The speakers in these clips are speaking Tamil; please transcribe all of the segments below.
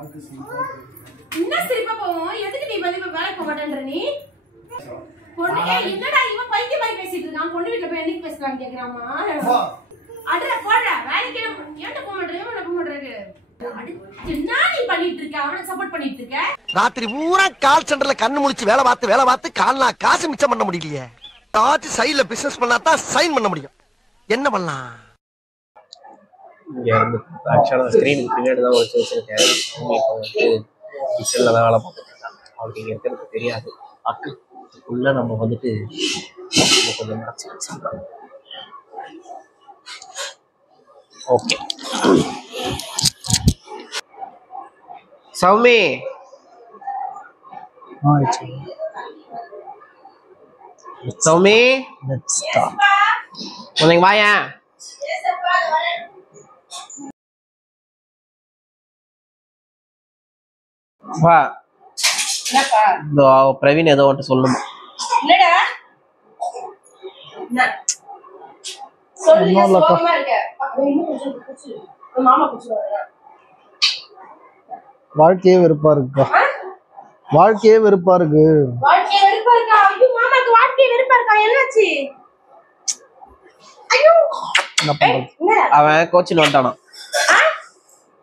என்ன சிரிப்பா போவோம்? எதுக்கு நீ வந்து இப்ப வேலைக்கு போக மாட்டேன்ற நீ? பொண்ணு என்னடா இவன் பைத்திய மாதிரி பேசிட்டு இருக்கான். பொண்ணு வீட்ல போய் என்னைக்கு பேசலாம்னு கேக்குறாமா? அடடா போடா வேலைக்கு ஏன்டா போக மாட்டேங்க? என்ன போக மாட்டேங்க? என்ன நீ பண்ணிட்டு இருக்க? அவனை சப்போர்ட் பண்ணிட்டு இருக்க? ராத்திரி பூரா கால் சென்டர்ல கண்ணு முழிச்சு வேலை பார்த்து கால்னா காசு மிச்சம் பண்ண முடியலையே. ஏதாச்சும் சைடுல பிசினஸ் பண்ணா தான் சைன் பண்ண முடியும். என்ன பண்ணலாம்? இங்கே இருந்து ஆக்சுவலாக ஸ்க்ரீனுக்கு பின்னாடி தான் ஒரு வச்சுருக்கேன். அவங்க இப்போ வந்து கிச்சனில் தான் வேலை பார்த்துட்டு இருக்காங்க. அவங்களுக்கு இங்கே இருக்கிறது தெரியாது. பக்கத்துக்குள்ளே நம்ம வந்துட்டு நம்ம கொஞ்சம் மறைச்சி வச்சுருக்கோம். ஓகே சௌமி சௌமி உனக்கு வாயா வா. பிரவீன் ஏதோ ஒன்று சொல்லணுமா? வாழ்க்கையே வெறுப்பா இருக்குப்பா. வாழ்க்கையே வெறுப்பா இருக்கு. அவன் கோச்சின் வந்துட்டானா?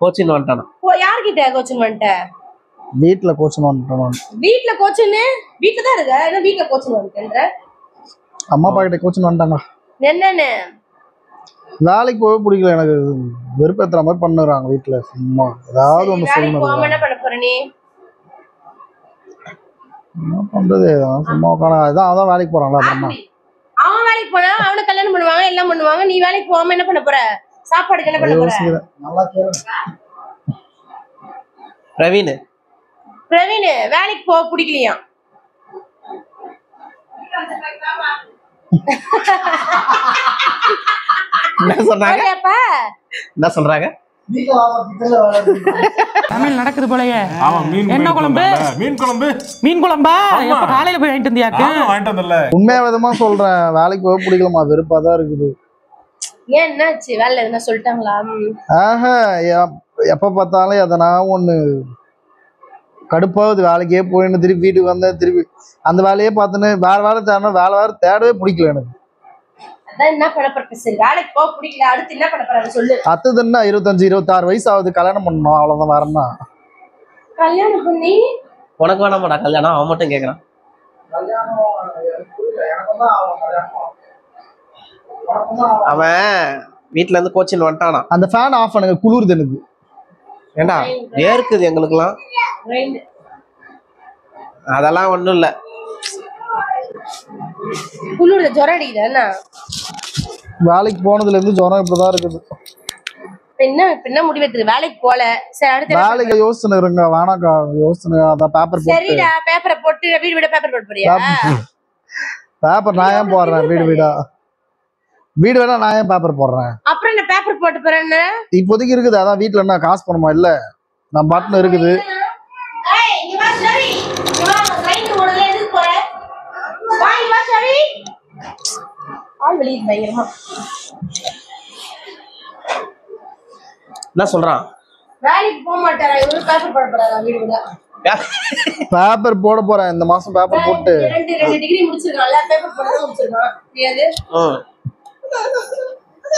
கோச்சின் வந்துட்டானா? யார்கிட்ட கோச்சின் வந்துட்ட? வீட்டுல கோச்சின் வந்துட்டானா? வீட்டுல கோச்சின் வீட்டுல தான் இருக்க. என்ன வீட்டுல கோச்சின் வந்துட்டேன்ற? அம்மா அப்பா கிட்ட கோச்சின் வந்துட்டானா? என்னன்னு வேலைக்கு போக பிடிக்கல எனக்கு. வெறுப்பேத்துற மாதிரி பண்ணுறாங்க வீட்டுல. சும்மா ஏதாவது ஒண்ணு சொல்லணும். என்ன பண்ண போற நீ? என்ன பண்றது? சும்மா உட்காந்து அதான் வேலைக்கு போறாங்களா? அப்புறமா அவன் வேலைக்கு போனா அவனுக்கு கல்யாணம் பண்ணுவாங்க, எல்லாம் பண்ணுவாங்க. நீ வேலைக்கு போகாம என்ன பண்ண போற? சாப்பாடுக்கு என்ன பண்ண போற? நல்லா கேளு. பிரவீன் வேலைக்கு போக பிடிக்கலையா? என்ன சொல்றாங்க? தமிழ் நடக்குது போலயே. என்ன குழம்பு? மீன் குழம்பா? எப்ப காலையில போய் வாங்கிட்டு வந்தியாக்க? உண்மையா விதமா சொல்றேன். வேலைக்கு போக பிடிக்கலமா, வெறுப்பாதான் இருக்குது. ஏன் என்னாச்சு? வேலை எதுனா சொல்லிட்டாங்களா? எப்ப பார்த்தாலும் எதனா ஒண்ணு கடுப்பாவது. வேலைக்கே போயின்னு திருப்பி வீட்டுக்கு வந்த திருப்பி அந்த வேலையே பார்த்துன்னு வேற வேலை தேடணும். வேலை தேடவே பிடிக்கல எனக்கு. என்ன பண்ண போற? சரி வேலைக்கு போக பிடிக்கல, அடுத்து என்ன பண்ண போற சொல்லு. அடுத்தது என்ன? 25-26 வயசு ஆகுது. கல்யாணம் பண்ணணும், அவ்வளவுதான். வரணும். கல்யாணம் பண்ணி உனக்கு வேணாமாடா கல்யாணம்? அவன் மட்டும் கேக்குறான். அவன் வீட்டுல இருந்து கோச்சின் வந்துட்டானா? அந்த ஃபேன் ஆஃப் பண்ணுங்க, குளிருது எனக்கு. ஏண்டா வேர்க்குது எங்களுக்குலாம். அதெல்லாம் ஒண்ணும் இல்ல. குளிருது, ஜுரம் அடிக்குது. வேலைக்கு போனதுல இருந்து ஜுரம் இப்படிதான் இருக்குது. என்ன முடிவெடுத்து? வேலைக்கு போல. சரி அடுத்து வேலைக்கு யோசனை இருங்க. வேணாக்கா யோசனை. அதான் பேப்பர் போட்டு. சரிடா பேப்பரை போட்டு வீடு வீட பேப்பர் போட்டு போறியா? பேப்பர் நான் ஏன் போடுறேன்? வீடு வேணா நான் ஏன் பேப்பர் போடுறேன்? அப்புறம் என்ன பேப்பர் போட்டு போறேன்னு இப்போதைக்கு இருக்குது. அதான் வீட்டுல என்ன காசு பண்ணுமா? இல்ல நான் பாட்டுன்னு இருக்குது. என்ன சொல்றான்? வேலைக்கு போக மாட்டாரா இவரு? பேப்பர் போட போறாரா வீடு வீட? பேப்பர் போட போறேன் இந்த மாசம். பேப்பர் போட்டு 2 டிகிரி முடிச்சிருக்கான்ல, பேப்பர் போட முடிச்சிருக்கான். தெரியாது.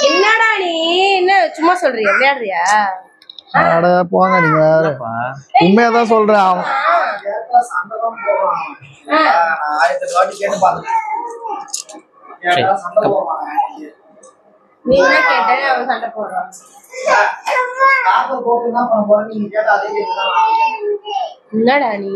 என்னடா நீ என்ன சும்மா சொல்றியா? விளையாடுறியா? அட போங்க நீங்க. உண்மையாதான் சொல்றேன். அவன் நீ என்ன கேட்ட? அவன் சண்டை போடுறான். என்னடா நீ?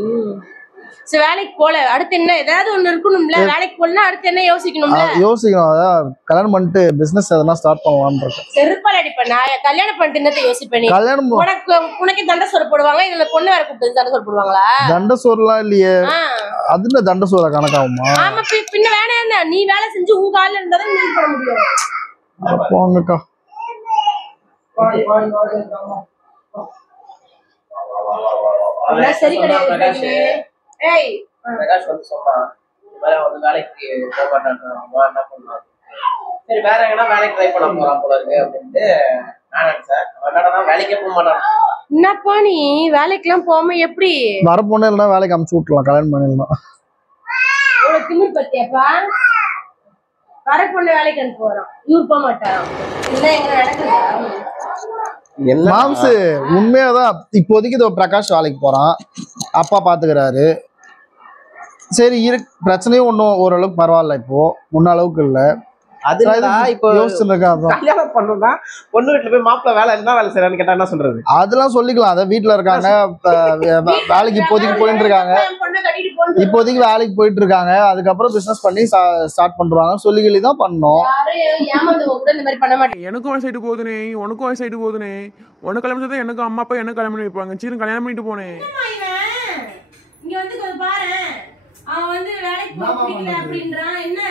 சரி வேலைக்கு போல, அடுத்து என்ன? ஏதாவது ஒண்ணு இருக்கணும்ல. வேலைக்கு போனா அடுத்து என்ன யோசிக்கணும்ல? யோசிக்கணும். அதான் கல்யாணம் பண்ணிட்டு பிசினஸ் எதனா ஸ்டார்ட் பண்ணலாம்னு இருக்கேன். செருப்பால் அடிப்பேன். நான் கல்யாணம் பண்ணிட்டு என்னத்தை யோசிப்பேன்? கல்யாணம் உனக்கு தண்டை சோறு போடுவாங்க, இதுல பொண்ணு வேற கூப்பிட்டு தண்டை சோறு போடுவாங்களா? தண்டை சோறுலாம் இல்லையே. அதுல தண்டை சோற கணக்காகுமா? ஆமா பின்ன வேணா என்ன? நீ வேலை செஞ்சு உங்க கால இருந்தாதான் நீ பண்ண முடியும். போங்கக்கா. சரி கிடையாது. ஏய் பிரகாஷ் வந்து சொன்னான் வேலைக்கு போக மாட்டான். என்ன பண்ணலாம்? சரி வேற எங்கன்னா வேலைக்கு ட்ரை பண்ண போறான் போல இருக்கு அப்படின்ட்டு நான் நினைச்சேன். அவன் என்னடா வேலைக்கே போக மாட்டான். என்னப்பா நீ வேலைக்கெல்லாம் போகாம எப்படி வர பொண்ணு இல்லைன்னா வேலைக்கு அமுச்சு விட்டுலாம், கல்யாணம் பண்ணிடலாம். உனக்கு திமிர் பத்தியாப்பா? வர பொண்ணு வேலைக்கு அனுப்ப போறோம், இவர் போக மாட்டாராம். இதெல்லாம் எங்க நடக்குது? மாம்சு உண்மையாதான். இப்போதைக்கு இதோ பிரகாஷ் வேலைக்கு போறான், அப்பா பாத்துக்கிறாரு. சரி பிரச்சனையும் ஒன்றும் ஓரளவுக்கு பரவாயில்ல, இப்போ முன்ன அளவுக்கு இல்லை. கல்யாணம் பண்ணா பொண்ணு வீட்டுல போய் மாப்பிள்ள வேலை என்ன வேலை செய்யறான்னு கேட்டா என்ன சொல்றது? அதெல்லாம் சொல்லிக்கலாம். அத வீட்டுல இருக்காங்க, வேலைக்கு இப்போதைக்கு போயிட்டு இருக்காங்க, இப்போதைக்கு வேலைக்கு போயிட்டு இருக்காங்க. அதுக்கப்புறம் பிசினஸ் பண்ணி ஸ்டார்ட் பண்றாங்க, சொல்லி தான் பண்ணோம். எனக்கும் வயசாயிட்டு போகுதுனே, உனக்கும் வயசாயிட்டு போகுதுனே. உனக்கு கல்யாணம் எனக்கு அம்மா அப்பா எனக்கு கல்யாணம் பண்ணி வைப்பாங்க. சீரும் கல்யாணம் பண்ணிட்டு போனேன். இங்க வந்து பாரு, அவன் வந்து வேலைக்கு போக பிடிக்கல அப்படின்றான். என்ன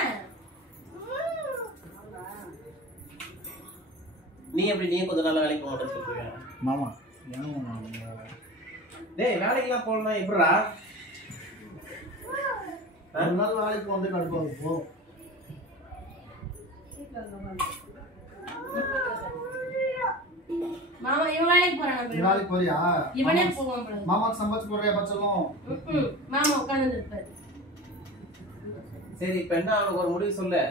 நீ எப்படி நீ கொஞ்ச நாள் வேலைக்கு போக மாட்டேன்னு சொல்றியா? மாமா டேய் வேலைக்கெல்லாம் போகலாம் எப்படிடா? ஒரு நாள் வேலைக்கு வந்து கடுப்பாக போ. மாமா இவன் வேலைக்கு போறான். வேலைக்கு போறியா? இவனே போவான். மாமாக்கு சம்பாதிச்சு போறியா பச்சலும்? மாமா உட்கார்ந்து இருப்பாரு. சரி இப்ப என்ன அவனுக்கு ஒரு முடிவு சொல்லு.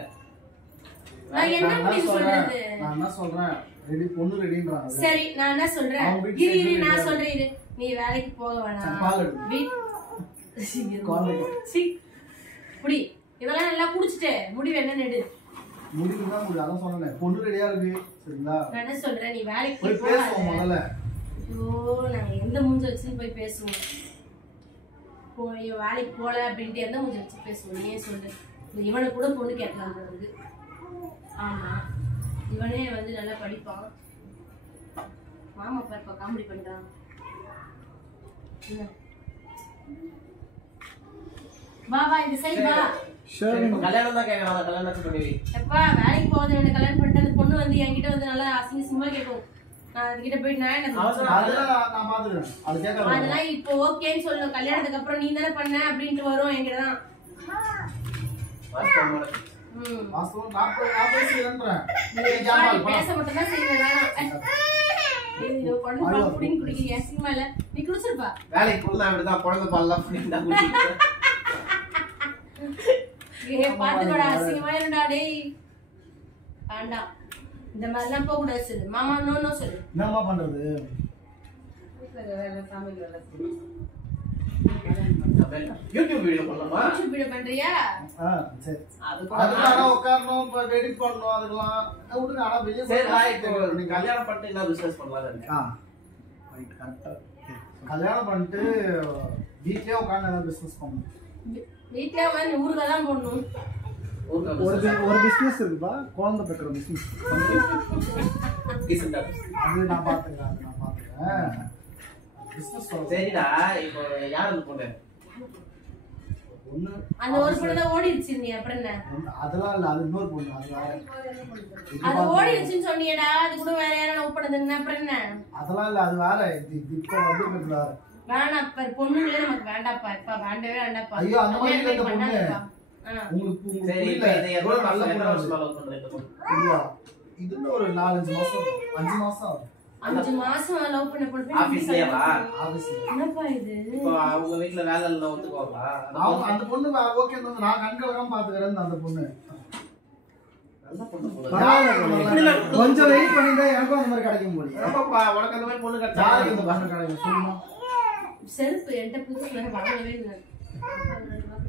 நான் என்ன முடிவு சொல்றது? நான் என்ன சொல்றேன், ரெடி பொண்ணு ரெடின்றாங்க. சரி நான் என்ன சொல்றேன், இரு நான் சொல்றேன். இரு நீ வேலைக்கு போக வேணாம். புடி இதெல்லாம் நல்லா குடிச்சிட்டு முடிவு என்ன நெடு. முடிவுதான் முடியும், அதான் சொன்னேன். பொண்ணு ரெடியா இருக்கு. சரிங்களா? நான் என்ன சொல்றேன், நீ வேலைக்கு போய் பேசுவோம் முதல்ல. ஐயோ நாங்க எந்த மூஞ்ச வச்சுன்னு போய் பேசுவோம்? போய் வேலைக்கு போல அப்படின்ட்டு எந்த மூஞ்ச வச்சு பேசுவோம்? ஏன் சொல்லு. இவனை கூட பொண்ணு கேட்கலாம். ஆமா இவனே வந்து நல்லா படிப்பான். மாமா பாப்பா காமெடி பண்றான். வா இந்த சைடு வா. கல்யாணம் தான் கேக்குறான், கல்யாணம் பண்ணி எப்பா வேலைக்கு போகுது, என்ன கல்யாணம் பண்ணிட்டு அந்த பொண்ணு வந்து என்கிட்ட வந்து நல்லா அசிங்கமா கேட்கும். நான் அதுகிட்ட போயிட்டு நான் என்ன அதெல்லாம் இப்போ ஓகேன்னு சொல்லணும். கல்யாணத்துக்கு அப்புறம் நீ தானே பண்ண அப்படின்ட்டு வரும் என்கிட்டதான். பேச மட்டும் தான் செய்வேன். நீ குடிச்சிருப்பா வேலைக்கு போனா அப்படிதான் குழந்தை பால்லாம் பாத்துக்கோடா, அசிங்கமா இருந்தா. டேய் வேண்டாம் இந்த மாதிரிலாம் போக கூடாது சொல்லு. மாமா நோ சொல்லு. என்னமா பண்றது? யூடியூப் வீடியோ பண்ணலாமா? யூடியூப் வீடியோ பண்றியா? சரி அதுக்காக உட்காரணும், எடிட் பண்ணணும், அதுக்கெல்லாம் விடுங்க. ஆனா வெளியே சரி நீ கல்யாணம் பண்ணிட்டு என்ன பிசினஸ் பண்ணலாம்? ரைட் கரெக்டா. கல்யாணம் பண்ணிட்டு வீட்லயே உட்கார்ந்து ஏதாவது பிசினஸ் பண்ணணும். வீட்லயே வந்து ஊர்ல தான் போடணும். ஒரு பிசினஸ் இருக்குப்பா, குழந்தை பெற்ற பிசினஸ். அது நான் பாத்துக்கிறேன். சரிடா இப்போ யாரு பொண்ணு? அந்த ஒரு பொண்ணு தான் ஓடிடுச்சு. நீ அப்புறம் என்ன? அதெல்லாம் இல்ல, அது இன்னொரு பொண்ணு. அது ஓடிடுச்சுன்னு சொன்னியடா, அது கூட வேற யாரும் லவ் பண்ணதுன்னா அப்புறம் என்ன? அதெல்லாம் இல்ல, அது வேற. இப்போ வந்து வேற. வேணாம் பொண்ணுங்களே நமக்கு வேண்டாப்பா. இப்ப வேண்டவே வேண்டாப்பா. ஐயோ அந்த மாதிரி இல்ல இந்த பொண்ணு. உங்களுக்கு சரி இப்போ இதை எவ்வளவு நல்ல வருஷமா லவ் பண்றீங்க? இல்ல இது ஒரு 4-5 மாசம் 5 மாசம் 5 மாசம் லவ் பண்ண பொண்ணு ஆபீஸ்லயா? ஆபீஸ்ல. என்னப்பா இது? இப்போ அவங்க வீட்ல வேலை இல்ல ஒத்துக்குவாங்களா? அந்த பொண்ணு ஓகே தான், நான் கண்கலகம் பாத்துக்கறேன். அந்த பொண்ணு நல்ல பொண்ணு போல. கொஞ்சம் வெயிட் பண்ணிட்டா எனக்கும் அந்த மாதிரி கிடைக்கும் போல. அப்பா உனக்கு அந்த மாதிரி பொண்ணு கிடைச்சா இந்த பொண்ணு கிடைக்கும் சொல்லுமா? செல்ஃப் என்கிட்ட புதுசு வேற வாங்கவே இல்லை.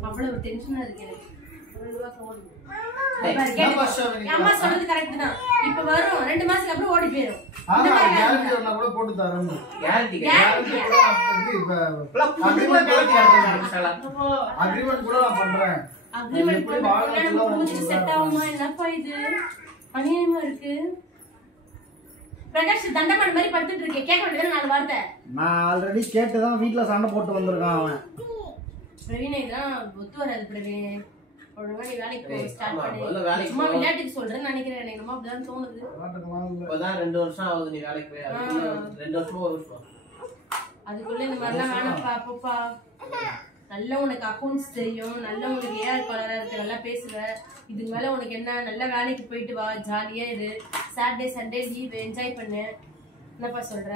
அவ்வளவு டென்ஷனா இருக்கு எனக்கு. அம்மா சொல்றது கரெக்ட் தான். இப்ப வரும் 2 மாசத்துக்கு அப்புறம் ஓடி போயிடும். கேரண்டி ஒண்ணா கூட போட்டு தரேன். கேரண்டி அக்ரிமெண்ட் கூட நான் பண்றேன். அக்ரிமெண்ட் பண்ணி செட் ஆகுமா? என்னப்பா இது அநியாயமா இருக்கு. பிரகாஷ் தண்டமான மாதிரி படுத்துட்டு இருக்கே, கேட்க வேண்டியது 4 வார்த்தை. நான் ஆல்ரெடி கேட்டுதான் வீட்டுல சண்டை போட்டு வந்திருக்கான் அவன். பிரவீன் இதெல்லாம் ஒத்து வராது. பிரவீன் ஒழுங்கா நீ வேலைக்கு போய் ஸ்டார்ட் பண்ணி. சும்மா விளையாட்டுக்கு சொல்றேன்னு நினைக்கிறேன். எனக்கு ரொம்ப அப்படிதான் தோணுது. இப்பதான் 2 வருஷம் ஆகுது நீ வேலைக்கு போய். 2 வருஷமா 1 வருஷம் அதுக்குள்ள இந்த மாதிரிலாம் வேணாப்பா. அப்பப்பா நல்ல உனக்கு அக்கௌண்ட்ஸ் தெரியும், நல்ல உனக்கு ஏஆர் காலரா இருக்கு, நல்லா பேசுவ. இதுக்கு மேல உனக்கு என்ன, நல்ல வேலைக்கு போயிட்டு வா, ஜாலியா இரு, சாட்டர்டே சண்டே லீவ் என்ஜாய் பண்ணு. என்னப்பா சொல்ற?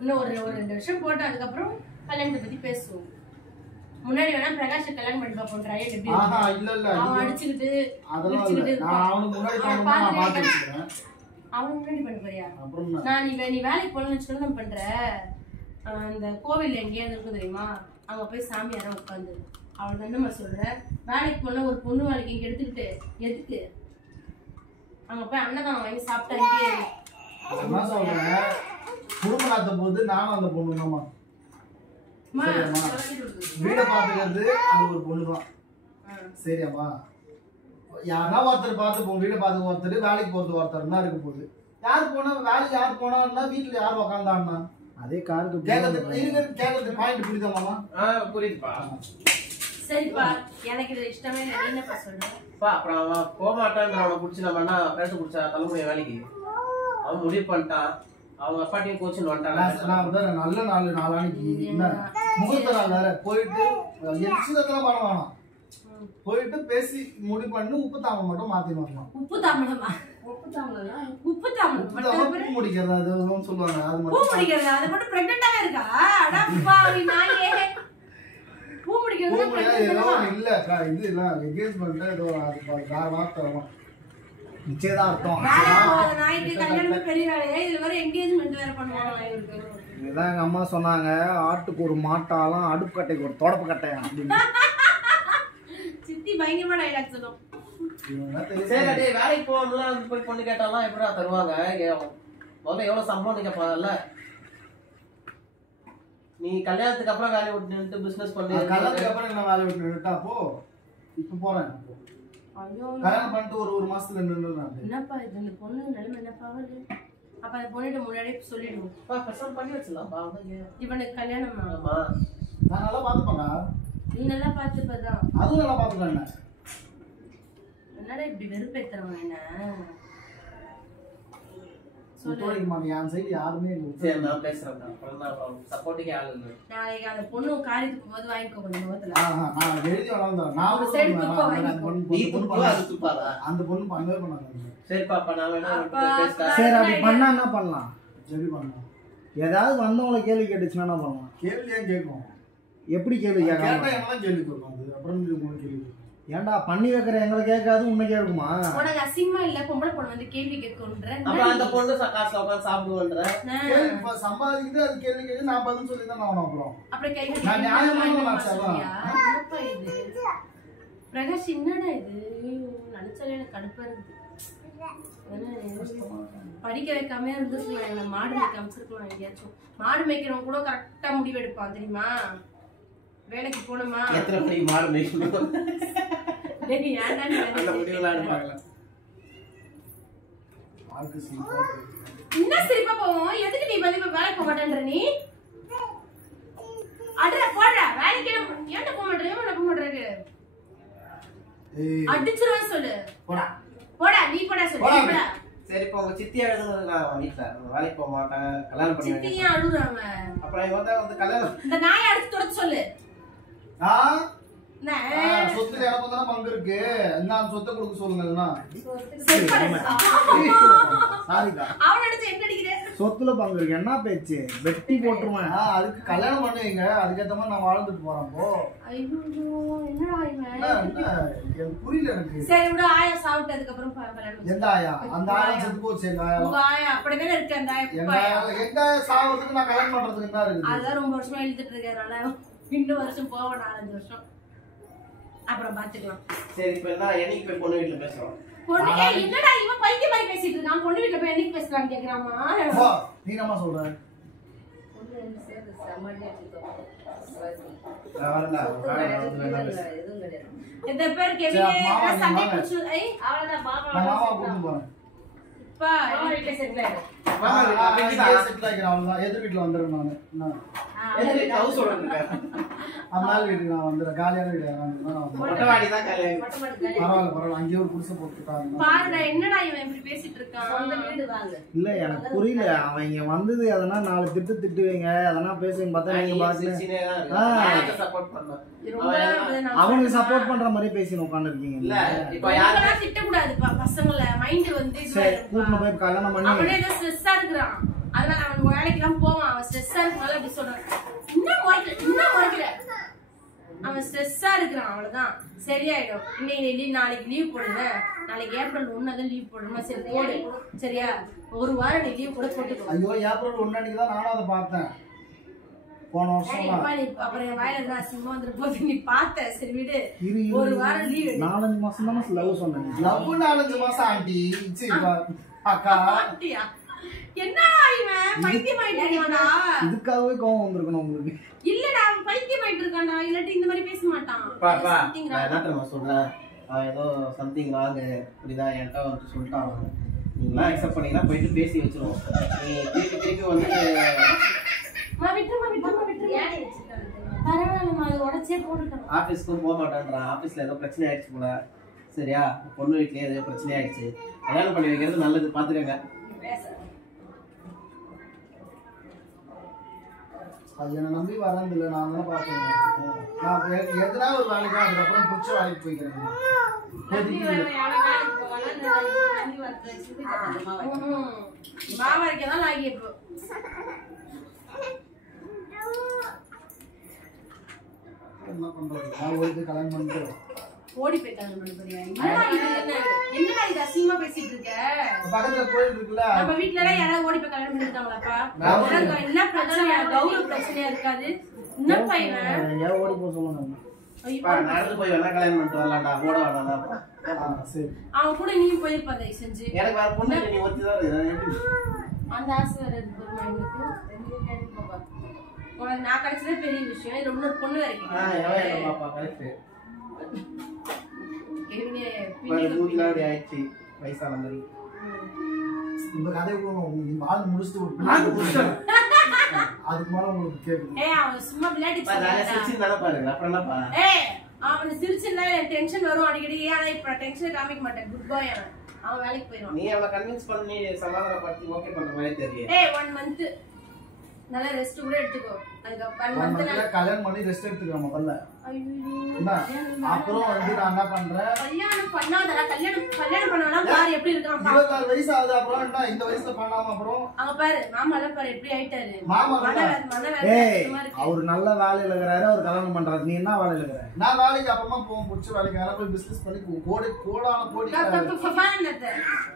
இன்னும் ஒரு 2 வருஷம் போட்டு அதுக்கப்புறம் கல்யாணத்தை பத்தி பேசுவோம். முன்னாடி வேணா பிரகாஷ் கல்யாணம் பண்ணி பாப்போம். ட்ரையல் எப்படி அவன் அடிச்சுக்கிட்டு அவனுக்கு முன்னாடி பண்ண போறியா? நான் நீ வேலைக்கு போகணும்னு வச்சுக்கணும் நான் பண்றேன். அந்த கோவில் எங்கேயாவது இருக்கும் தெரியுமா, அங்க போய் சாமியாரா உட்காந்து அவள் என்னம்மா சொல்ற, வேலைக்கு போனா ஒரு பொண்ணு வேலைக்கு இங்க எடுத்துக்கிட்டு எதுக்கு அங்க போய் அன்னதானம் வாங்கி சாப்பிட்டாங்க. குடும்பநாத்த போது நானும் அந்த பொண்ணுதாம்மா. வீட பாத்துக்கிறது அந்த ஒரு பொண்ணுதான். சரியாமா? யாருன்னா ஒருத்தர் பார்த்துப்போம். வீட பாத்துக்க ஒருத்தர், வேலைக்கு போறது ஒருத்தர் தான் இருக்க போகுது. யாரு போனா வேலைக்கு யாரு போனா வீட்டுல யாரு உக்காந்தான்னா அதே காருக்கு கேட்கறது பாயிண்ட் புரியுதாமா? புரியுதுப்பா. சரிப்பா, எனக்கு இது இஷ்டமே இல்லை. என்னப்பா சொல்றேன்? அப்புறம் அவன் போக மாட்டான். அவனை பிடிச்சி நம்ம என்ன பேச பிடிச்சா தலைமுறை வேலைக்கு அவன் முடிவு பண்ணிட்டான். அவங்க அப்பாட்டையும் கோச்சுன்னு வந்துட்டான். நல்ல நாளானிக்கு முகூர்த்த நாள் வேற போயிட்டு எல்லாம் பண்ண வேணாம். போயிட்டு பேசி முடிவு பண்ணி உப்பு தாமம் மட்டும் மாத்தின்னு வரலாம். உப்பு தாமதமா? உப்பு தாமதம் முடிக்கிறது அது சொல்லுவாங்க. அது மட்டும் முடிக்கிறது, அது மட்டும் பிரெக்னன்ட்டாவே இருக்கா? அடா பாவி நாயே. பூ முடிக்கிறது இல்ல இது இல்ல என்கேஜ்மென்ட் ஏதோ வார்த்தை நிச்சயதார்த்தம். நாய்க்கு கல்யாணமே பெரிய வேலையே, இதுல வேற என்கேஜ்மென்ட் வேற பண்ணுவாங்க இவருக்கு. இதுதான் எங்க அம்மா சொன்னாங்க, ஆட்டுக்கு ஒரு மாட்டாலாம் அடுப்பு கட்டைக்கு ஒரு தொடப்பு கட்டையா அப்படின்னு. சித்தி பயங்கரமா டைலாக் சொல்லும். சரி வேலைக்கு போகலாம் போய் பொண்ணு கேட்டாலாம் எப்படா தருவாங்க? முதல்ல எவ்வளவு சம்பளம் கேட்பாங்கல்ல. நீ கல்யாணத்துக்கு அப்புறம் வேலையை விட்டு நின்று பிசினஸ் பண்ணி கல்யாணத்துக்கு அப்புறம் என்ன வேலையை விட்டு நின்றுட்டா அப்போ இப்ப போறேன். கல்யாணம் பண்ணிட்டு ஒரு மாசத்துல நின்றுறேன். என்னப்பா இது, இந்த பொண்ணு நிலைமை என்னப்பா வருது? அப்ப அந்த பொண்ணுகிட்ட முன்னாடியே சொல்லிடுவோம். பசங்க பண்ணி வச்சிடலாம்ப்பா. இவனுக்கு கல்யாணம் ஆமா, நான் நல்லா பாத்துப்பேங்க. நீ நல்லா பாத்துப்பதான். அதுவும் நல்லா பாத்துப்பேன். என்னடா இப்படி வெறுப்பேத்துறவங்க என்ன யாருமே நாளைக்கு அந்த பொண்ணு காரியத்துக்கு போது வாங்கிக்கோ கொஞ்சம் முகத்துல. அந்த பொண்ணு பண்ணவே பண்ணாங்க. சரி பாப்பா, நான் வேணா சரி அப்படி பண்ணா என்ன பண்ணலாம்? சரி பண்ணலாம். ஏதாவது வந்தவங்களை கேள்வி கேட்டுச்சுன்னா என்ன பண்ணலாம்? கேள்வி ஏன் கேட்கும்? எப்படி கேள்வி கேட்கலாம்? கேள்வி கேட்கும். அது அப்புறம் கேள்வி ஏன்டா பண்ணி வைக்கிற எங்களை கேட்காது உன்னை கேட்குமா? உனக்கு அசிங்கமா இல்ல பொம்பளை பொண்ணு வந்து கேள்வி கேட்குன்ற? அந்த பொண்ணு காசுல உட்காந்து சாப்பிடுவன்ற சம்பாதிக்குது, அது கேள்வி கேட்கு. நான் பதில் சொல்லி தான் நான் அப்புறம் அப்புறம் கை நான் நியாயமான இது பிரகாஷ் என்னடா இது? நினைச்சாலே எனக்கு கடுப்பா இருக்குது. படிக்க வைக்காம இருந்துருக்கலாம், மாடு மேய்க்க அமைச்சிருக்கலாம். எங்கேயாச்சும் மாடு மேய்க்கிறவங்க கூட கரெக்டா முடிவு எடுப்பான் தெரியுமா? வேலைக்கு போனோமா எத்தனை மணிக்கு மாடு மேய்க்கணும் என்ன சிரிப்பா போவோம்? எதுக்கு நீ பதில் வேலைக்கு போக மாட்டேன்ற? நீ அட்ரா போடுற வேலைக்கு ஏன்ட்ட போக மாட்டேன்? போக மாட்டேங்க அடிச்சிருவேன் சொல்லு. போடா போடா, நீ போடா சொல்லு. போடா. சரி இப்போ உங்க சித்தி அழுதுங்க வீட்டுல வேலைக்கு போக மாட்டேன் கல்யாணம் பண்ணி. சித்தியா அழுகுறாங்க. அப்புறம் வந்து கல்யாணம் இந்த நாயை அடிச்சு தொடச்சு சொல்லு. சொத்துல எனக்கு தானே பங்கு இருக்கு. என்ன சொத்தை கொடுக்க சொல்லுங்க. சொத்துல பங்கு இருக்கு. என்ன பேச்சு? வெட்டி போட்டுருவேன். அதுக்கு கல்யாணம் பண்ணுவீங்க, அதுக்கேற்ற மாதிரி நான் வாழ்ந்துட்டு போறேன். புரியல எனக்கு. சரி விட, ஆயா சாப்பிட்டதுக்கு அப்புறம் எந்த ஆயா? அந்த ஆயா செத்து போச்சு. எங்க ஆயா அப்படிதானே இருக்கு. அந்த எங்க சாவறதுக்கு நான் கல்யாணம் பண்றதுக்கு என்ன இருக்கு? அதான் ரொம்ப வருஷமா எழுதிட்டு இருக்கறனால இன்னும் வருஷம் போக 4-5 வருஷம் அப்புறம் பாத்துக்கலாம். சரி இப்ப என்ன என்னைக்கு போய் பொண்ணு வீட்டுல பேசுறோம்? பொண்ணு என்னடா இவன் பைத்திய மாதிரி பேசிட்டு இருக்கான்? பொண்ணு வீட்டுல போய் என்னைக்கு பேசலாம்னு கேக்குறாமா? நீ என்னமா சொல்ற? இந்த பேர் கெவின் சண்டை புடிச்சு அவ்வளவுதான் மாமா கூட்டி போறேன். பா வீட்டுல செட்டில் ஆயிடு. எதிர் வீட்டுல வந்துடுறேன் நானு. ஹவுஸ் ஓனர் அம்மா வீட்டுக்கு நான் வந்துடுறேன். காலியான வீடு பரவாயில்ல, அங்கேயே ஒரு குடிசை போட்டுட்டாங்க. பாருடா என்னடா இவன் இப்படி பேசிட்டு இருக்கான்? இல்ல எனக்கு புரியல. அவன் இங்க வந்தது அதனா 4 திட்டுவீங்க, அதனா பேசுவீங்க பார்த்தா நீங்க பாத்து அவனுக்கு சப்போர்ட் பண்ற மாதிரி பேசி உட்கார்ந்து இருக்கீங்க. இல்ல இப்ப யாரும் திட்ட கூடாதுப்பா பசங்கள. மைண்ட் வந்து கூட்டிட்டு போய் கல்யாணம் பண்ணி அவனே ஸ்ட்ரெஸ்ஸா இருக்குறான். அதனால அவன் வேலைக்கெல்லாம் போவான். அவன் ஸ்ட்ரெஸ்ஸா இருக்கனால அப்படி சொல்றான். இன்னும் முறைக்கல. அவன் ஸ்ட்ரெஸ்ஸா இருக்கிறான், அவ்வளவுதான். சரியாயிடும். இன்னைக்கு நாளைக்கு லீவ் போடுங்க. நாளைக்கு ஏப்ரல் 1 லீவ் போடணுமா? சரி போடு. சரியா? ஒரு வாரம் நீ லீவ் கூட போட்டுக்கோ. ஐயோ ஏப்ரல் 1 அன்னைக்கு தான் நானும் அதை பார்த்தேன் போன வருஷம். அப்புறம் என் வாயில இருந்தா அசிங்கமா வந்துட்டு போது. நீ பார்த்த. சரி விடு. ஒரு வாரம் லீவ். 4-5 மாசம் தானே லவ் சொன்னேன். லவ் 4-5 மாசம் ஆண்டி. அக்கா என்னடா இவன் பைத்தியம் ஆயிட்டானா? இதுக்காகவே கோவம் வந்திருக்கணும் உங்களுக்கு. இல்லடா அவன் பைத்தியம் ஆயிட்டு இருக்கான்டா. இல்லாட்டி இந்த மாதிரி பேச மாட்டான். நான் என்ன தெரியுமா சொல்றேன், ஏதோ சம்திங் ராங் இப்படிதான் என்கிட்ட வந்து சொல்லிட்டான். நீங்களா அக்செப்ட் பண்ணீங்கன்னா போயிட்டு பேசி வச்சிருவோம். நீ திருப்பி வந்து ஆபீஸ்க்கும் போக மாட்டேன்றான். ஆபீஸ்ல ஏதோ பிரச்சனை ஆயிடுச்சு போல. சரியா? பொண்ணு வீட்லயே ஏதோ பிரச்சனை ஆயிடுச்சு. கல்யாணம் பண்ணி வைக்கிறது நல்லது, பாத்துக்கங்க. அது என்ன நம்பி வரதில்லை. நான் தான் பார்த்தேன். நான் எதுனா ஒரு வேலைக்கு அதுக்கப்புறம் பிடிச்ச வேலைக்கு போய்க்கிறேன். மாவரைக்கதான் ஆகி இப்போ என்ன பண்றது? நான் ஒரு கல்யாணம் பண்ணிட்டு ஓடி போய் கல்யாணம் பண்ண போறியா? என்னடா இது அசிங்கமா பேசிட்டு இருக்க? பக்கத்துல கோயில் இருக்குல்ல, நம்ம வீட்ல எல்லாம் யாராவது ஓடி போய் கல்யாணம் பண்ணிருக்காங்களாப்பா? என்ன பிரச்சனையா? கௌரவ பிரச்சனையா இருக்காது. என்ன பையன் ஏன் ஓடி போக சொல்லுங்க. நடந்து போய் வேணா கல்யாணம் பண்ணிட்டு வரலாம்டா. ஓட வேணாம்டா. சரி அவன் கூட நீ போயிருப்பா தயவு செஞ்சு. எனக்கு வேற பொண்ணு நீ ஒத்திதான் இருக்கு. அந்த ஆசை வேற இருக்கு எங்களுக்கு. உனக்கு நான் கிடைச்சதே பெரிய விஷயம். இது இன்னொரு பொண்ணு வரைக்கும் வயசான மாதிரி இந்த கதை வாழ்ந்து முடிச்சுட்டு அதுக்கு மேல உங்களுக்கு கேட்குது. அவன் சும்மா விளையாடி பாருங்க. அப்புறம் என்னப்பா அவன் சிரிச்சுன்னா டென்ஷன் வரும் அடிக்கடி. ஆனா இப்ப டென்ஷன் காமிக்க மாட்டேன். குட் பாய். அவன் வேலைக்கு போயிடுவான். நீ அவளை கன்வின்ஸ் பண்ணி சமாதானப்படுத்தி ஓகே பண்ற மாதிரி தெரியல. 1 மந்த் நல்லா ரெஸ்ட் கூட எடுத்துக்கோ. அதுக்கு கல்யாணம் பண்ணி ரெஸ்ட் எடுத்துக்கிறோம் முதல்ல. அப்புறம் வந்து நான் என்ன பண்றேன், கல்யாணம் பண்ணாதடா. கல்யாணம் பண்ணலாம் பாரு எப்படி இருக்கான். 24 வயசு ஆகுது. அப்புறம் என்ன இந்த வயசுல பண்ணாம அப்புறம் அங்க பாரு மாமா எல்லாம் பாரு எப்படி ஆயிட்டாரு. அவரு நல்ல வேலையில இருக்கிறாரு. அவர் கல்யாணம் பண்றாரு. நீ என்ன வேலையில இருக்கிற? நான் வேலைக்கு அப்புறமா போவோம். பிடிச்ச வேலைக்கு வேலை போய் பிசினஸ் பண்ணி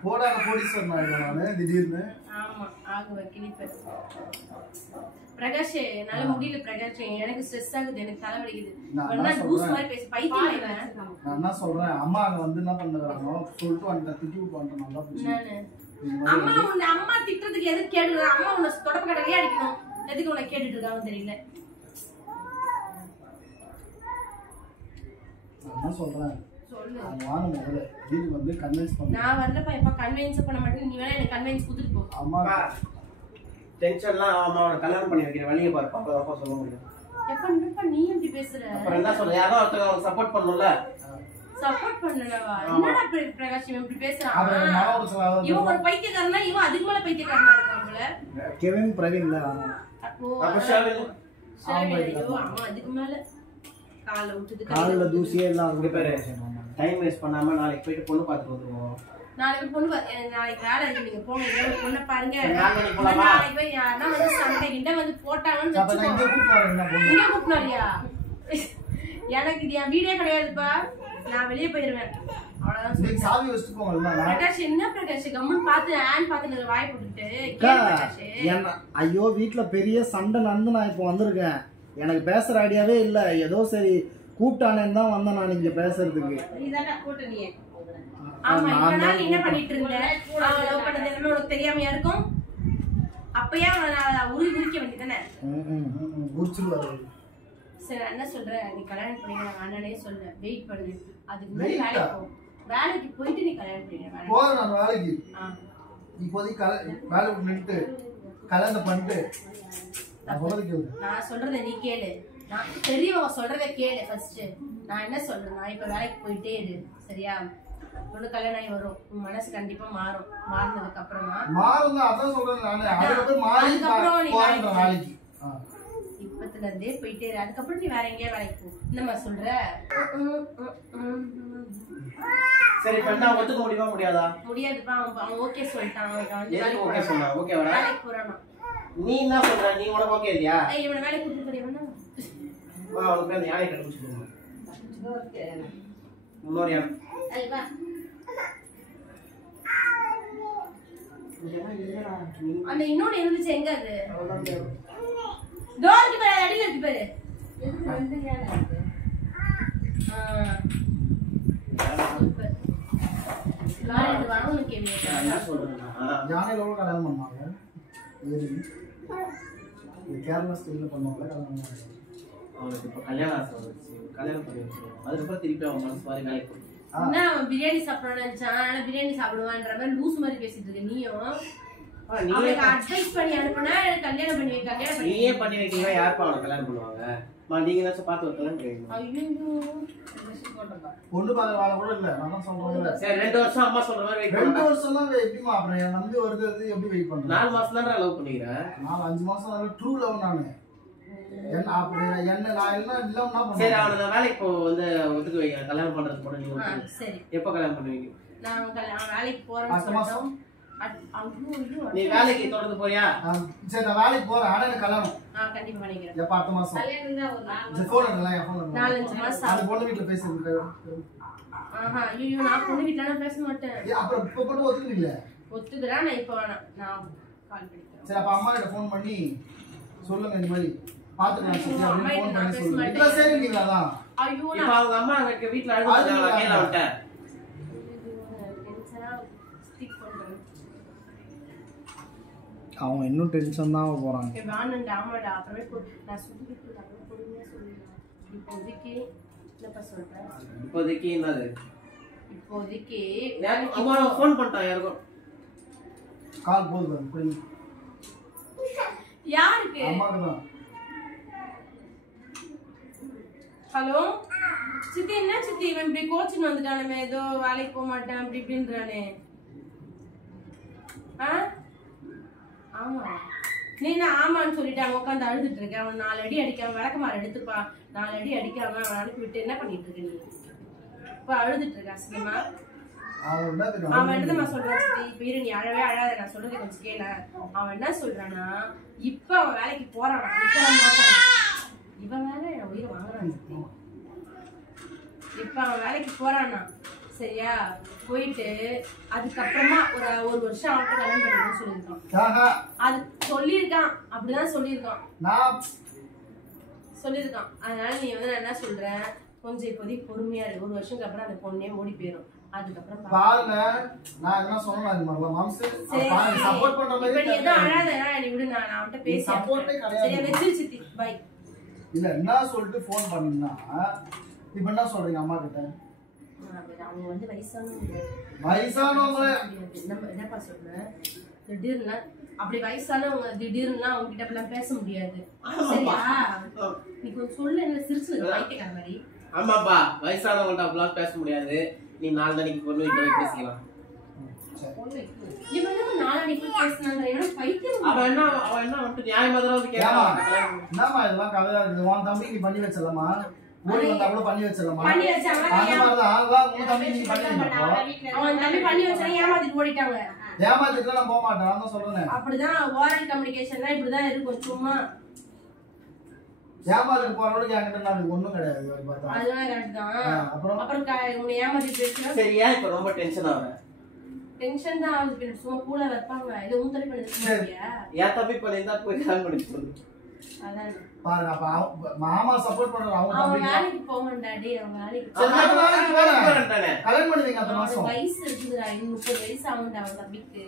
கோடான கோடீஸ்வரன் ஆயிடுவேன் நானு திடீர்னு. ஆமா ஆகுவேன் கிளிப்பேன். பிரகாஷ் நல்ல முடியல. பிரகாஷ் எனக்கு ஸ்ட்ரெஸ் ஆகுது. எனக்கு தலைவலிக்குது. நான் என்ன சொல்றேன், அம்மா அங்க வந்து என்ன பண்ணுறாங்க சொல்லிட்டு வந்துட்டேன். திட்டி விட்டு வந்துட்டேன். நல்லா போச்சு. அம்மா திட்டுறதுக்கு எதுக்கு கேட்டு? அம்மா உன்னை தொடப்ப கடையே அடிக்கணும். எதுக்கு உன்னை கேட்டுட்டு இருக்காங்கன்னு தெரியல. நான் சொல்றேன் வாங்க முதல்ல வீட்டுக்கு வந்து கன்வின்ஸ் பண்ணு. நான் வரலப்பா. எப்ப கன்வின்ஸ் பண்ண மாட்டேன். நீ வேணா எனக்கு கன்வின்ஸ் கொடுத்துட்டு போ. அம்மா டென்ஷன்லாம் அம்மாவை கல்யாணம் பண்ணி வைக்கிற வழியை பாரு. பாப்பா சொல்ல முடியும். எப்ப நீ எப்படி பேசுற? அப்புறம் என்ன சொல்ற? யாரோ ஒருத்தர் அவனுக்கு சப்போர்ட் பண்ணணும்ல. சப்போர்ட் பண்ணலவா? என்னடா பிரகாஷ் இவன் இப்படி பேசுறான்? இவன் ஒரு பைத்தியக்காரனா? இவன் அதுக்கு மேல பைத்தியக்காரனா இருக்கான்ல. கெவின் பிரவீன்ல அப்ப ஷாவில் அம்மா அதுக்கு மேல கால்ல தூசியே இல்ல. அவங்க பேரு டைம் வேஸ்ட் பண்ணாம நாளைக்கு போயிட்டு பொண்ணு பார்த்துட்டு வந்துருவோம். நாளைக்கு பொண்ணு நாளைக்கு வேலை இருக்கு. நீங்க போங்க. ஏதாவது பொண்ணை பாருங்க. நாளைக்கு போய் யாரா வந்து சண்டை கிண்ட வந்து போட்டாங்கன்னு இங்க கூப்பிட்டாரியா? எனக்கு இது என் வீடே கிடையாதுப்பா. நான் வெளியே போயிருவேன். அவ்வளவுதான். சாவி வச்சுட்டு போங்க. பிரகாஷ் என்ன பிரகாஷ் கம்முன்னு பார்த்து ஆன் பார்த்து வாய் போட்டுட்டு ஐயோ வீட்டுல பெரிய சண்டை நடந்து நான் இப்போ வந்திருக்கேன். எனக்கு பேசுற ஐடியாவே இல்ல. ஏதோ சரி கூப்பிட்டானேன்னு தான் வந்தேன் நான் இங்க பேசுறதுக்கு. என்ன பண்ணிட்டு இருந்த? லவ் பண்ணது எல்லாமே உனக்கு தெரியாமையா இருக்கும். அப்பயே உரி உரிக்க வேண்டியதானே? சரி நான் என்ன சொல்றேன், நீ கல்யாணம் பண்ணிக்க நான் அண்ணனே சொல்றேன். வெயிட் பண்ணு. அதுக்கு முன்னாடி வேலைக்கு போ. வேலைக்கு போயிட்டு நீ கல்யாணம் பண்ணிக்க. போறேன் நான் வேலைக்கு. இப்போதைக்கு வேலை நின்றுட்டு கல்யாணம் பண்ணிட்டு நான் சொல்றத நீ கேளு. நான் தெரியவங்க சொல்றத கேளு ஃபர்ஸ்ட். நான் என்ன சொல்றேன், நான் இப்ப வேலைக்கு போயிட்டே இரு. சரியா? ஒண்ணு கல்யாணம் ஆகி வரும். உன் மனசு கண்டிப்பா மாறும். மாறினதுக்கு அப்புறமா இப்பத்துல இருந்தே போயிட்டே இரு. அதுக்கப்புறம் நீ வேற எங்கேயா வேலைக்கு போ. இந்த மாதிரி சொல்ற. சரி பண்ணா ஒத்துக்க முடியுமா முடியாதா? முடியாதுப்பா. அவன் ஓகே சொல்லிட்டான். அவன் எதுக்கு ஓகே சொன்னா? ஓகே வரா? வேலைக்கு போறானா? நீ என்ன சொல்ற? நீ உனக்கு ஓகே இல்லையா? இவனை வேலைக்கு கூட்டிட்டு போறியா? வா அவனுக்கு அந்த யானை கண்டுபிடிச்சிடுவோம். இன்னொரு யானை. வா. அந்த இன்னொன்னு இருந்துச்சு, எங்க அது? டோருக்கு பாரு, அடியில இருக்கு பாரு. என்ன சொல்றேன்னா யானையில கல்யாணம் பண்ணாங்க. கேரளா ஸ்டைல்ல பண்ணுவாங்க கல்யாணம். அவனுக்கு இப்ப கல்யாணம் ஆசை வந்துச்சு, கல்யாணம் பண்ணி வச்சிருவோம். அதுக்கப்புறம் திருப்பி அவன் மனசு மாதிரி வேலைக்கு போய் என்ன அவன் பிரியாணி சாப்பிடணும்னு நினைச்சான். ஆனா பிரியாணி சாப்பிடுவான்ற மாதிரி லூஸ் மாதிரி பேசிட்டு இருக்க நீயும். அவனுக்கு அட்வைஸ் பண்ணி அனுப்புனா கல்யாணம் பண்ணி வை, கல்யாணம் பண்ணி. நீயே பண்ணி வைக்கிறீங்களா? யாருப்பா அவனை கல்யாணம் பண்ணுவாங்க? நீங்க ஏதாச்சும் பார்த்து ஒரு கல்யாணம் பண்ணுவீங்க. பொண்ணு பார்க்க வாழ கூட இல்ல. நான் சொல்றேன் சரி 2 வருஷம் அம்மா சொல்ற மாதிரி வெயிட் 2 வருஷம் தான் எப்படிமா? அப்புறம் என் நம்பி வருது, அது எப்படி வெயிட் பண்றேன்? 4 மாசம் தான் லவ் பண்ணிக்கிறேன். 4-5 மாசம் ட்ரூ லவ். நானு என்ன அப்படி என்ன நான் என்ன இல்லம்னா சரி அவனை நான் வேலைக்கு இப்போ வந்து ஒத்துக்க வைக்கிறேன். கல்யாணம் பண்றது கூட நீங்க சரி. எப்போ கல்யாணம் பண்ணுவீங்க? நான் வேலைக்கு போறேன்னு சொல்லிட்டோம். நீ வேலைக்கு தொடர்ந்து போறியா? சரி நான் வேலைக்கு போறேன். ஆனா எனக்கு கல்யாணம் கண்டிப்பா பண்ணிக்கிறேன். எப்ப? அடுத்த மாசம். கல்யாணம் தான் ஒரு 4-5 மாசம். அந்த பொண்ணு வீட்டுல பேசிருக்கேன். ஐயோ நான் பொண்ணு வீட்டுல பேச மாட்டேன். அப்புறம் இப்ப கூட ஒத்துக்கிறீங்கள? ஒத்துக்கிறேன். நான் இப்ப வேணாம், நான் கால் பண்ணிக்கிறேன். சரி அப்ப அம்மா கிட்ட ஃபோன் பண்ணி சொல்லுங்க இந்த மாதிரி பாத்துக்கலாம் சரி அம்மா அப்படின்னு ஃபோன் நான் பண்ணி பேச சொல்லுங்க. மாட்டேன். இல்ல சரிங்களா தான்? ஐயோ இப்ப அவங்க அம்மா அங்க வீட்டுல அழுதுறாங்க. கேள விட்ட அவங்க இன்னும் டென்ஷன் தான் போறாங்க. வேணும்டா ஆமாடா. அப்புறமே நான் சொல்லிட்டு இருக்கேன், பொறுமையா சொல்லிடுறேன். இப்போதைக்கு என்னப்பா சொல்றேன்? இப்போதைக்கு என்னது? இப்போதைக்கு அம்மா ஃபோன் பண்ணிட்டான் யாருக்கும். கால் போகுது புரியுது. யாருக்கு? அம்மாக்கு தான். ஹலோ சித்தி, என்ன சித்தி இவன் இப்படி கோச்சின்னு வந்துட்டானே, ஏதோ வேலைக்கு போக மாட்டேன் அப்படி இப்படின்றானே. ஆமா நீ என்ன ஆமான்னு சொல்லிட்டு அவன் உட்காந்து அழுதுட்டு இருக்க. அவன் 4 அடி அடிக்காம விளக்கமாறு எடுத்துப்பா. 4 அடி அடிக்காம அவன் அனுப்பி விட்டு என்ன பண்ணிட்டு இருக்க நீ? இப்ப அழுதுட்டு இருக்கா சினிமா. அவன் என்னமா சொல்றான் சித்தி? இப்ப இரு, நீ அழவே அழாத, நான் சொல்றது கொஞ்சம் கேள. அவன் என்ன சொல்றானா, இப்ப அவன் வேலைக்கு போறான், இவன் வேற என் உயிரை வாங்குறான் சித்தி. இப்ப அவன் வேலைக்கு போறானா சரியா? போயிட்டு அதுக்கப்புறமா ஒரு வருஷம் அவன்கிட்ட கல்யாணம் பண்ணிக்கணும்னு சொல்லியிருக்கான். அது சொல்லியிருக்கான், அப்படிதான் சொல்லியிருக்கான். அதனால நீ வந்து நான் என்ன சொல்றேன், கொஞ்சம் இப்போதைக்கு பொறுமையா இருக்கு. 1 வருஷத்துக்கு அப்புறம் அந்த பொண்ணே ஓடி போயிடும். அதுக்கப்புறம் பாருங்க நான் என்ன சொன்னேன் அது மாதிரி மாம்ஸ் சப்போர்ட் பண்ற மாதிரி. இப்ப நீ எதுவும் அழாதடா, நீ விடு, நான் அவன்கிட்ட பேசி சப்போர்ட்டே கிடையாது. சரியா வெச்சு சித்தி பை. இல்ல என்ன சொல்லிட்டு ஃபோன் பண்ணீங்கன்னா இப்போ என்ன சொல்றீங்க அம்மா கிட்ட? அவங்க வந்து வயசானவங்க என்னப்பா சொல்றேன்? திடீர்னு அப்படி வயசானவங்க திடீர்னு அவங்க கிட்ட அப்படிலாம் பேச முடியாது சரியா? நீ கொஞ்சம் சொல்லு, என்ன சிரிச்சு வைக்கிற மாதிரி. ஆமாப்பா வயசானவங்கள்ட்ட அப்படிலாம் பேச முடியாது. நீ 4 நாளைக்கு பொண்ணு வீட்டுல போய் பேசிக்கலாம். இவன் நாளைக்கு பேசினாங்க. பைத்தியம். அவன் என்ன வந்துட்டு நியாயமா தான் வந்து கேட்கலாம். என்னம்மா இதெல்லாம் கதையா இருக்குது? உன் தம்பி நீ பண்ணி வச்சிடலாமா? ஓடி வந்தா கூட பண்ணி வச்சிடலாமா? பண்ணி வச்சாங்க. அந்த மாதிரிதான் உன் தம்பி நீ பண்ணி அவன் தம்பி பண்ணி வச்சாங்க, ஏமாத்திட்டு ஓடிட்டாங்க. ஏமாத்திட்டு நான் போக மாட்டேன், நான் தான் சொல்றேன். அப்படிதான் ஓரல் கம்யூனிகேஷன் தான் இப்படிதான் இருக்கும். சும்மா ஏமாத்திட்டு போறவங்களுக்கு என்கிட்ட நான் ஒண்ணும் கிடையாது. அதெல்லாம் கரெக்ட் தான். அப்புறம் உன்னை ஏமாத்திட்டு பேசுனா சரியா? இப்ப ரொம்ப டென்ஷன் ஆகுறேன். டென்ஷன் தான் ஆகுது. சும்மா கூட வைப்பாங்க. இது உன் தள்ளி பண்ணிருக்கியா? என் தம்பி பண்ணிருந்தா போய் கல்யாணம் பண்ணி சொல்லு. அதான் பாருங்க அப்ப மாமா சப்போர்ட் பண்றாரு. அவங்க வேலைக்கு போக டாடி, அவங்க வேலைக்கு கல்யாணம் பண்ணுவீங்க அந்த மாசம். வயசு இருக்குதுடா, 30 வயசு ஆகும்டா அவன் தம்பிக்கு.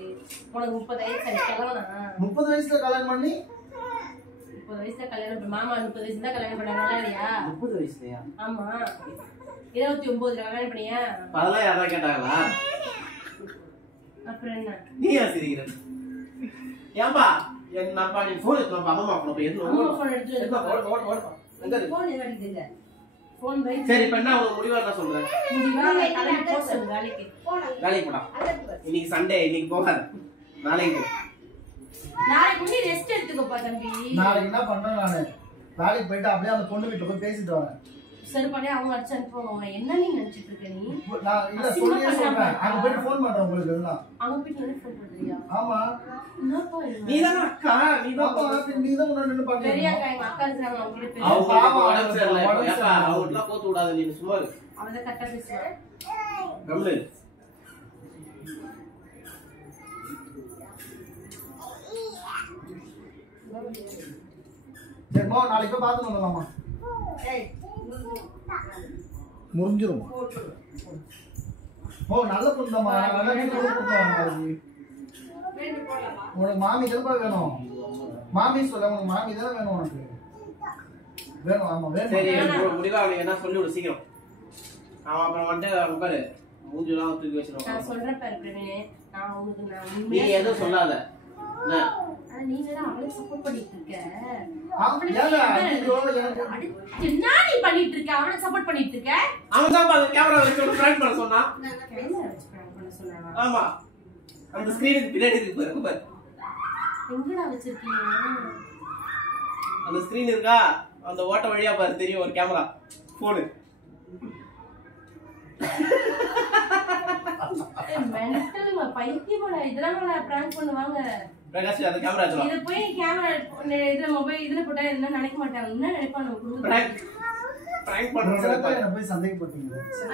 உனக்கு 30 வயசு கல்யாணம். 30 வயசுல கல்யாணம் பண்ணி 30 வயசுல கல்யாணம் மாமா 30 வயசு தான் கல்யாணம் பண்ணாங்களா இல்லையா? 30 வயசுலயா? ஆமா 29 கல்யாணம் பண்ணியா? அதெல்லாம் யாரா கேட்டாங்களா? அப்புறம் என்ன நீ சிரிக்கிற? ஏன்பா என்னப்பா நீ போன் எடுத்து அம்மா போன் எடுத்து போன் எடுத்து போன் பை. சரி இப்ப என்ன ஒரு முடிவா என்ன சொல்றேன்? வேலைக்கு போடா. இன்னைக்கு சண்டே, இன்னைக்கு போகாத, நாளைக்கு முன்னாடி ரெஸ்ட் எடுத்துக்கோப்பா தம்பி. நாளைக்கு என்ன பண்றேன், நானு வேலைக்கு போயிட்டு அப்படியே அந்த பொண்ணு வீட்டுல போய் பேசிட்டு வரேன். செருப்பாலே அவங்க அடிச்சு அனுப்புவாங்க. என்ன நீ நினைச்சிட்டு இருக்க நீ? நான் இல்ல சொல்லியே சொல்றேன். அங்க போய் ஃபோன் பண்றேன் உங்களுக்கு எல்லாம். அங்க போய் நீ ஃபோன் பண்றியா? ஆமா. என்னப்பா நீ தான் அக்கா, நீ தான் முன்னாடி நின்னு பாக்க. பெரிய அக்கா எங்க அக்கா இருக்காங்க அவங்க கிட்ட பேச. அவங்க உடம்பு சரியில்லை. ஏப்பா அவங்கள போட்டு விடாத நீ சும்மா இரு. அவத கரெக்ட்டா பேசுறா. கம்முனு. சரி மோ நாளைக்கு போய் பாத்து வந்துடலாமா? முடிஞ்சிரும். ஓ நல்ல பொண்ணுதாம்மா. நல்லா வீட்டுல கொடுத்துருவாங்க. உனக்கு மாமி தானே வேணும்? மாமி சொல்ல உனக்கு மாமி தானே வேணும் உனக்கு? வேணும் ஆமா வேணும். சரி முடிவா நீ என்ன சொல்லி விடு சீக்கிரம். அவன் அப்புறம் வந்து பாரு மூஞ்சிலாம் தூக்கி வச்சிருவான். நான் சொல்றேன் பாரு பிரவீனே, நான் உங்களுக்கு நான் நீ எதுவும் சொல்லாத. என்ன? நீ வேற அவளை சப்போர்ட் பண்ணிட்டு இருக்க. என்ன நீ பண்ணிட்டு இருக்க? அவளை சப்போர்ட் பண்ணிட்டு இருக்க. அவன் தான் அந்த கேமரா வச்சு பிராங்க் பண்ண சொன்னா. கேமரா வச்சு பிராங்க் பண்ண சொன்னானா? ஆமா. அந்த ஸ்கிரீனுக்கு பின்னாடி இருக்கு பாரு. எங்கடா வச்சிருக்கீங்க? அந்த ஸ்கிரீன் இருக்கா? அந்த ஓட்ட வழியா பாரு தெரியும் ஒரு கேமரா. போன். மென்டல் பைத்தியமா இதெல்லாம் பிராங்க் பண்ணுவாங்க. பிரகாஷ் அந்த கேமரா வச்சுடா. இத போய் கேமரா இதுல மொபைல் இதுல போட்டா என்ன நினைக்க மாட்டாங்க. என்ன நினைப்பாங்க குடும்பம்? பிராங்க் பண்றத என்ன போய் சந்தேகப்பட்டீங்க?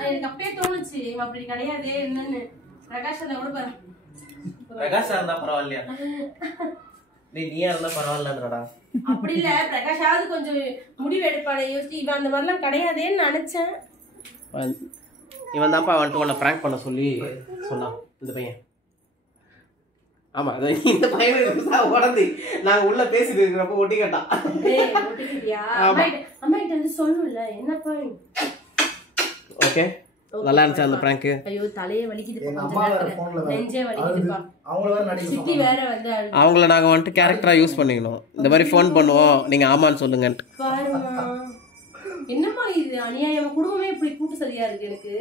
எனக்கு அப்பவே தோணுச்சு இவன் அப்படி கிடையாது என்னன்னு. பிரகாஷ் அதை கூட பாரு. பிரகாஷ் இருந்தா பரவாயில்லையா? நீயா இருந்தா பரவாயில்லன்றடா. அப்படி இல்ல பிரகாஷாவது கொஞ்சம் முடிவு எடுப்பானே யோசிச்சு இவன் அந்த மாதிரிலாம் கிடையாதேன்னு நினைச்சேன். இவன் தான்ப்பா வந்துட்டு உன்னை பிராங்க் பண்ண சொல்லி சொன்னான் இந்த பையன். ஆமா இந்த பையன் உடந்தி நாங்க உள்ள பேசிட்டு இருக்கிறப்ப ஒட்டி கேட்டான். அம்மா கிட்ட வந்து சொல்லணும்ல என்னப்பா. ஓகே நல்லா இருந்துச்சு அந்த பிராங்க். ஐயோ தலையே வலிக்குது, நெஞ்சே வலிக்குதுப்பா. சித்தி வேற வந்து அவங்கள நாங்க வந்துட்டு கேரக்டரா யூஸ் பண்ணிக்கணும். இந்த மாதிரி ஃபோன் பண்ணுவோம் நீங்க ஆமான்னு சொல்லுங்க. பாருமா என்னம்மா இது அநியாயம். குடும்பமே இப்படி கூட்டு சரியா இருக்கு எனக்கு.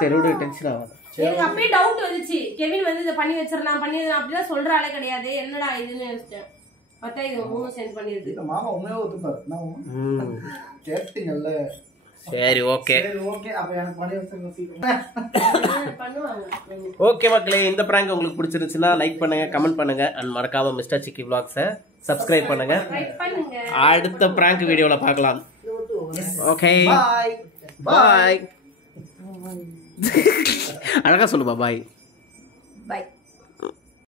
சரி விடு டென்ஷன் ஆகாத. எனக்கு அப்பயே டவுட் வந்துச்சு. கெவின் வந்து இதை பண்ணி வச்சிடலாம் பண்ணி அப்படிலாம் சொல்ற ஆளே கிடையாது. என்னடா இதுன்னு யோசிச்சேன். பார்த்தா இது மூணும் சேர்ந்து பண்ணிருக்கு. மாமா உண்மையா ஒத்துப்பாரு. கேட்டீங்கல்ல. சரி ஓகே ஓகே அப்ப எனக்கு பண்ணி வச்சிருங்க. பண்ணுவாங்க. ஓகே மக்களே, இந்த பிராங்க் உங்களுக்கு பிடிச்சிருந்துச்சுன்னா லைக் பண்ணுங்க, கமெண்ட் பண்ணுங்க அண்ட் மறக்காம மிஸ்டர் சிக்கி vlogs-ஐ சப்ஸ்கிரைப் பண்ணுங்க. அடுத்த பிராங்க் வீடியோல பார்க்கலாம். Okay bye. அழகா சொல்லுப்பா பாய்.